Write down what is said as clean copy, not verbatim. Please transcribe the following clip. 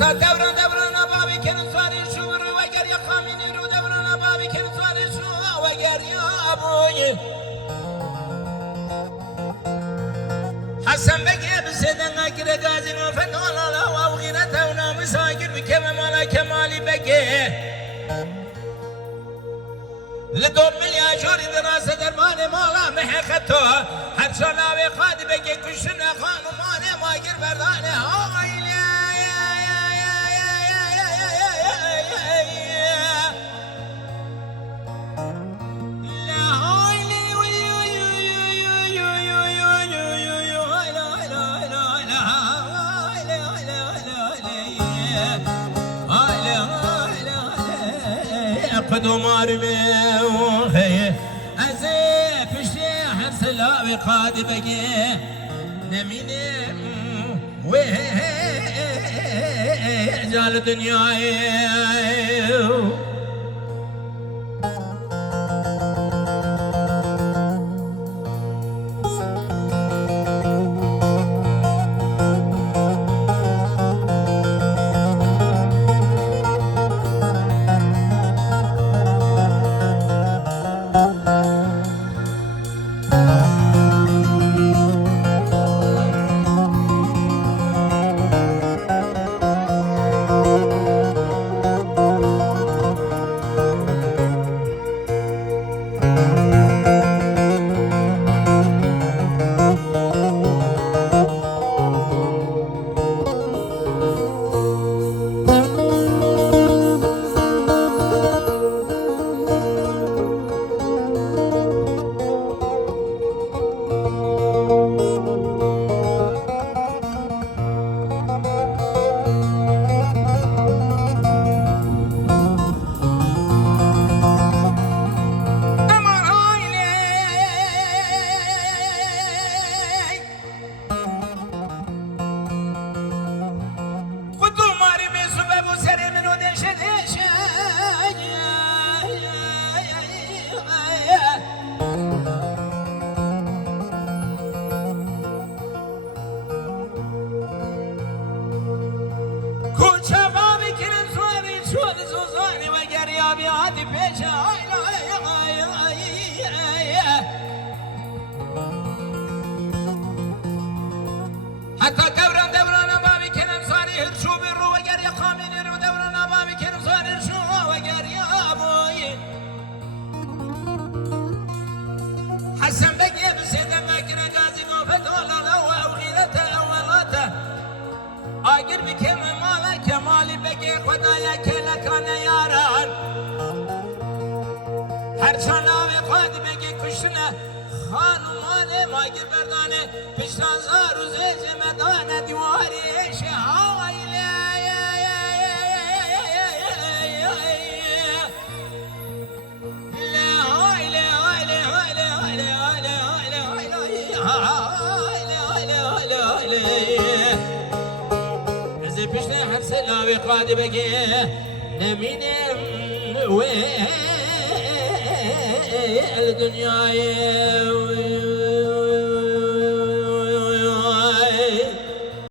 حتى دورنا بابي كان صاري شور وقر يا خامين رو دورنا بابي كان صاري شور وقر يا ابوي حسن بقي بسدنا كده غازي وفتولا لا وغيرته ونامساكر بكم مالا كمالي بقي لدوم مليا شوري دراسة درماني مالا محقتو حتى ناوي قاد بقي كشنا خانو ماني ما قر برداني هاي قدوم عربي أزيف الشيخ سلاوي قادي بقي نميني جال دنياي حتى دورنا بابي كان صاري هرشو بالرو وقر يا خامين رو دورنا بابي كان صاري هرشو وقر يا ابوي حسن بقي بسيدة ماكرة غازي وفتولا لو وغيرته اولته اقر بكم مالك مالي بقي خدايا كلا كان ياران هرشانا وقاد بقي كشنا خانمانه ماگی بردانه پشتان زارو زیج مدانه دیواری ایشه هایله ازی پشت هر سلاوی قادی بگی نمینم وی الدنیای